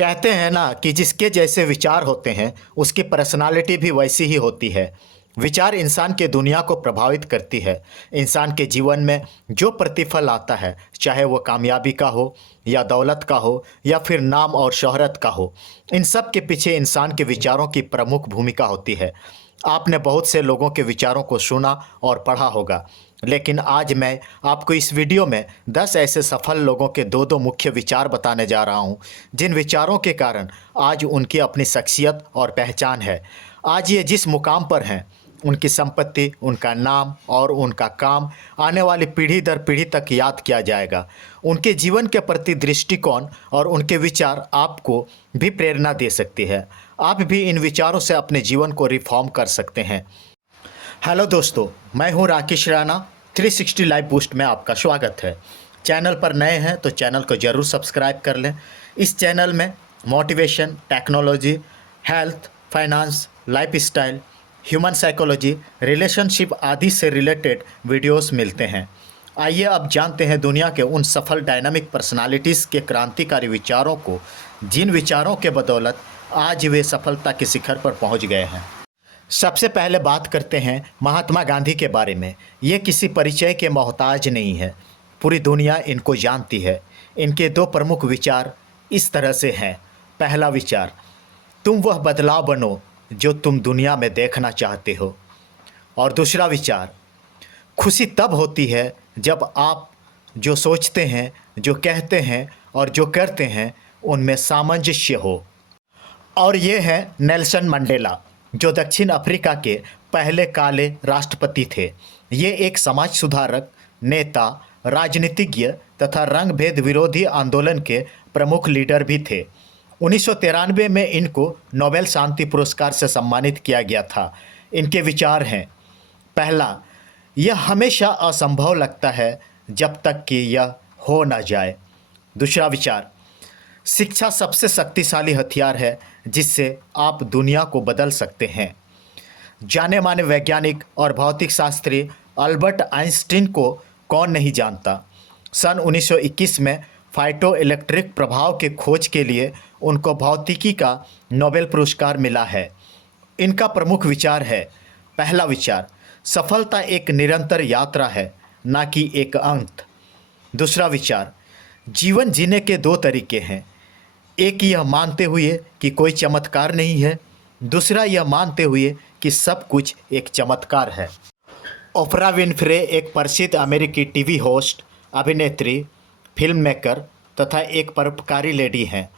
कहते हैं ना कि जिसके जैसे विचार होते हैं उसकी पर्सनालिटी भी वैसी ही होती है। विचार इंसान के दुनिया को प्रभावित करती है। इंसान के जीवन में जो प्रतिफल आता है, चाहे वो कामयाबी का हो या दौलत का हो या फिर नाम और शोहरत का हो, इन सब के पीछे इंसान के विचारों की प्रमुख भूमिका होती है। आपने बहुत से लोगों के विचारों को सुना और पढ़ा होगा, लेकिन आज मैं आपको इस वीडियो में 10 ऐसे सफल लोगों के दो दो मुख्य विचार बताने जा रहा हूं, जिन विचारों के कारण आज उनकी अपनी शख्सियत और पहचान है। आज ये जिस मुकाम पर हैं, उनकी संपत्ति, उनका नाम और उनका काम आने वाली पीढ़ी दर पीढ़ी तक याद किया जाएगा। उनके जीवन के प्रति दृष्टिकोण और उनके विचार आपको भी प्रेरणा दे सकती है। आप भी इन विचारों से अपने जीवन को रिफॉर्म कर सकते हैं। हेलो दोस्तों, मैं हूं राकेश राणा। 360 लाइव बूस्ट में आपका स्वागत है। चैनल पर नए हैं तो चैनल को ज़रूर सब्सक्राइब कर लें। इस चैनल में motivation, technology, health, finance, lifestyle, human psychology, relationship आदि से रिलेटेड वीडियोस मिलते हैं। आइए अब जानते हैं दुनिया के उन सफल डायनामिक पर्सनालिटीज़ के क्रांतिकारी विचारों को, जिन विचारों के बदौलत आज वे सफलता के शिखर पर पहुंच गए हैं। सबसे पहले बात करते हैं महात्मा गांधी के बारे में। ये किसी परिचय के मोहताज नहीं है, पूरी दुनिया इनको जानती है। इनके दो प्रमुख विचार इस तरह से हैं। पहला विचार, तुम वह बदलाव बनो जो तुम दुनिया में देखना चाहते हो। और दूसरा विचार, खुशी तब होती है जब आप जो सोचते हैं, जो कहते हैं और जो करते हैं उनमें सामंजस्य हो। और ये है नेल्सन मंडेला, जो दक्षिण अफ्रीका के पहले काले राष्ट्रपति थे। ये एक समाज सुधारक, नेता, राजनीतिज्ञ तथा रंग भेद विरोधी आंदोलन के प्रमुख लीडर भी थे। 1993 में इनको नोबेल शांति पुरस्कार से सम्मानित किया गया था। इनके विचार हैं। पहला, यह हमेशा असंभव लगता है जब तक कि यह हो न जाए। दूसरा विचार, शिक्षा सबसे शक्तिशाली हथियार है जिससे आप दुनिया को बदल सकते हैं। जाने माने वैज्ञानिक और भौतिक शास्त्री अल्बर्ट आइंस्टीन को कौन नहीं जानता। सन 1921 में फाइटो इलेक्ट्रिक प्रभाव के खोज के लिए उनको भौतिकी का नोबेल पुरस्कार मिला है। इनका प्रमुख विचार है। पहला विचार, सफलता एक निरंतर यात्रा है, ना कि एक अंत। दूसरा विचार, जीवन जीने के दो तरीके हैं। एक यह मानते हुए कि कोई चमत्कार नहीं है, दूसरा यह मानते हुए कि सब कुछ एक चमत्कार है। ओपरा विनफ्रे एक प्रसिद्ध अमेरिकी टीवी होस्ट, अभिनेत्री, फिल्म मेकर तथा एक परोपकारी लेडी हैं।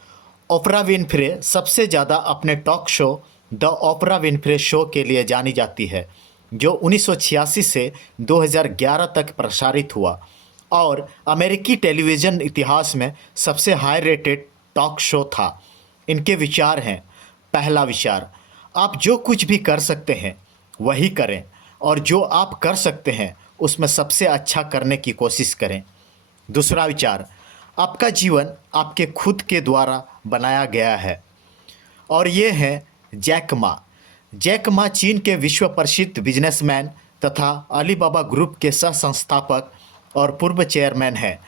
ओपरा विनफ्रे सबसे ज़्यादा अपने talk show the Oprah Winfrey show के लिए जानी जाती है, जो 1986 से 2011 तक प्रसारित हुआ और अमेरिकी टेलीविज़न इतिहास में सबसे हाई रेटेड टॉक शो था। इनके विचार हैं। पहला विचार, आप जो कुछ भी कर सकते हैं वही करें और जो आप कर सकते हैं उसमें सबसे अच्छा करने की कोशिश करें। दूसरा विचार, आपका जीवन आपके खुद के द्वारा बनाया गया है। और ये हैं जैक मा। जैक मा चीन के विश्व प्रसिद्ध बिजनेसमैन तथा अलीबाबा ग्रुप के सह संस्थापक और पूर्व चेयरमैन हैं।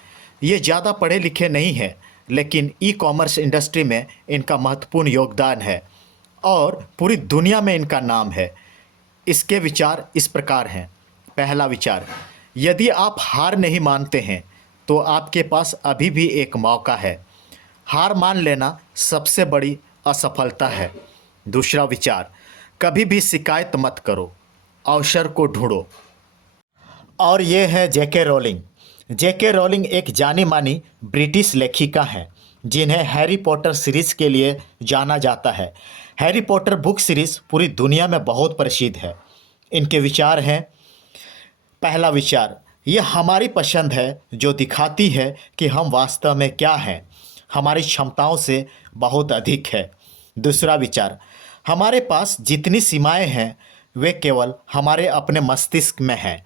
ये ज़्यादा पढ़े लिखे नहीं हैं, लेकिन ई कॉमर्स इंडस्ट्री में इनका महत्वपूर्ण योगदान है और पूरी दुनिया में इनका नाम है। इसके विचार इस प्रकार हैं। पहला विचार, यदि आप हार नहीं मानते हैं तो आपके पास अभी भी एक मौका है। हार मान लेना सबसे बड़ी असफलता है। दूसरा विचार, कभी भी शिकायत मत करो, अवसर को ढूंढो। और ये है जेके रोलिंग। जेके रोलिंग एक जानी मानी ब्रिटिश लेखिका हैं, जिन्हें हैरी पॉटर सीरीज़ के लिए जाना जाता है। हैरी पॉटर बुक सीरीज़ पूरी दुनिया में बहुत प्रसिद्ध है। इनके विचार हैं। पहला विचार, यह हमारी पसंद है जो दिखाती है कि हम वास्तव में क्या हैं। हमारी क्षमताओं से बहुत अधिक है। दूसरा विचार, हमारे पास जितनी सीमाएं हैं वे केवल हमारे अपने मस्तिष्क में हैं।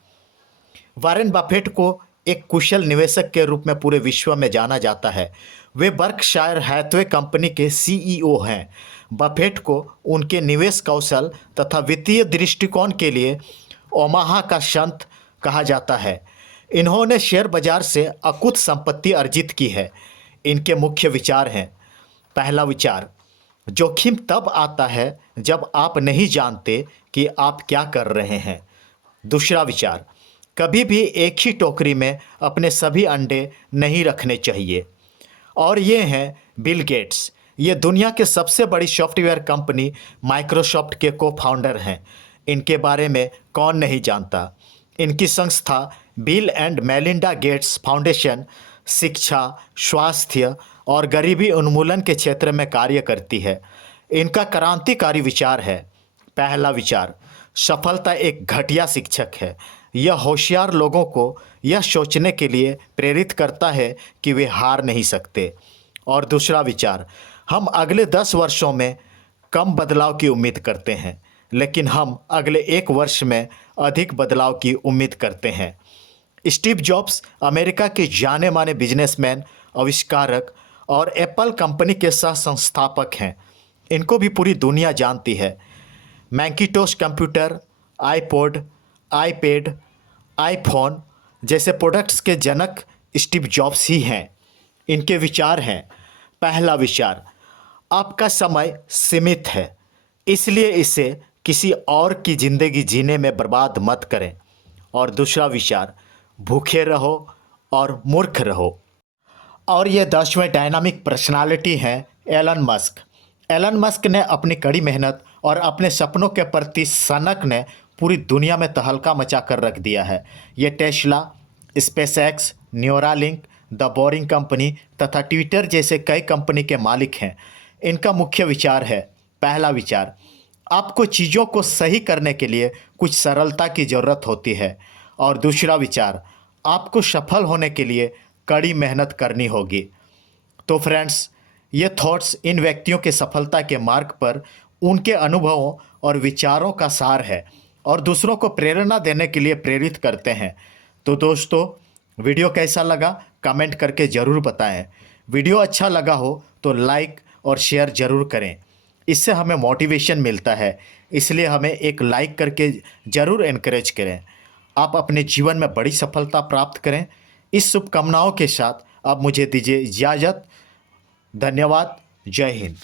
वॉरेन बफेट को एक कुशल निवेशक के रूप में पूरे विश्व में जाना जाता है। वे बर्कशायर हैथवे कंपनी के सीईओ हैं। बफेट को उनके निवेश कौशल तथा वित्तीय दृष्टिकोण के लिए ओमाहा का संत कहा जाता है। इन्होंने शेयर बाजार से अकुत संपत्ति अर्जित की है। इनके मुख्य विचार हैं। पहला विचार, जोखिम तब आता है जब आप नहीं जानते कि आप क्या कर रहे हैं। दूसरा विचार, कभी भी एक ही टोकरी में अपने सभी अंडे नहीं रखने चाहिए। और ये हैं बिल गेट्स। ये दुनिया के सबसे बड़ी सॉफ्टवेयर कंपनी माइक्रोसॉफ्ट के को फाउंडर हैं। इनके बारे में कौन नहीं जानता। इनकी संस्था bill and Melinda Gates foundation शिक्षा, स्वास्थ्य और गरीबी उन्मूलन के क्षेत्र में कार्य करती है। इनका क्रांतिकारी विचार है। पहला विचार, सफलता एक घटिया शिक्षक है। यह होशियार लोगों को यह सोचने के लिए प्रेरित करता है कि वे हार नहीं सकते। और दूसरा विचार, हम अगले 10 वर्षों में कम बदलाव की उम्मीद करते हैं, लेकिन हम अगले 1 वर्ष में अधिक बदलाव की उम्मीद करते हैं। स्टीव जॉब्स अमेरिका के जाने माने बिजनेसमैन, आविष्कारक और एप्पल कंपनी के सह संस्थापक हैं। इनको भी पूरी दुनिया जानती है। Macintosh computer, iPod, iPad, iPhone जैसे प्रोडक्ट्स के जनक स्टीव जॉब्स ही हैं। इनके विचार हैं। पहला विचार, आपका समय सीमित है, इसलिए इसे किसी और की ज़िंदगी जीने में बर्बाद मत करें। और दूसरा विचार, भूखे रहो और मूर्ख रहो। और ये 10वें डायनामिक पर्सनालिटी हैं एलन मस्क। एलन मस्क ने अपनी कड़ी मेहनत और अपने सपनों के प्रति सनक ने पूरी दुनिया में तहलका मचा कर रख दिया है। ये Tesla, SpaceX, Neuralink, the boring company तथा ट्विटर जैसे कई कंपनी के मालिक हैं। इनका मुख्य विचार है, पहला विचार, आपको चीज़ों को सही करने के लिए कुछ सरलता की ज़रूरत होती है। और दूसरा विचार, आपको सफल होने के लिए कड़ी मेहनत करनी होगी। तो फ्रेंड्स, ये थॉट्स इन व्यक्तियों के सफलता के मार्ग पर उनके अनुभवों और विचारों का सार है और दूसरों को प्रेरणा देने के लिए प्रेरित करते हैं। तो दोस्तों, वीडियो कैसा लगा कमेंट करके ज़रूर बताएं। वीडियो अच्छा लगा हो तो लाइक और शेयर ज़रूर करें। इससे हमें मोटिवेशन मिलता है, इसलिए हमें एक लाइक करके ज़रूर एनकरेज करें। आप अपने जीवन में बड़ी सफलता प्राप्त करें। इस शुभकामनाओं के साथ अब मुझे दीजिए इजाज़त। धन्यवाद। जय हिंद।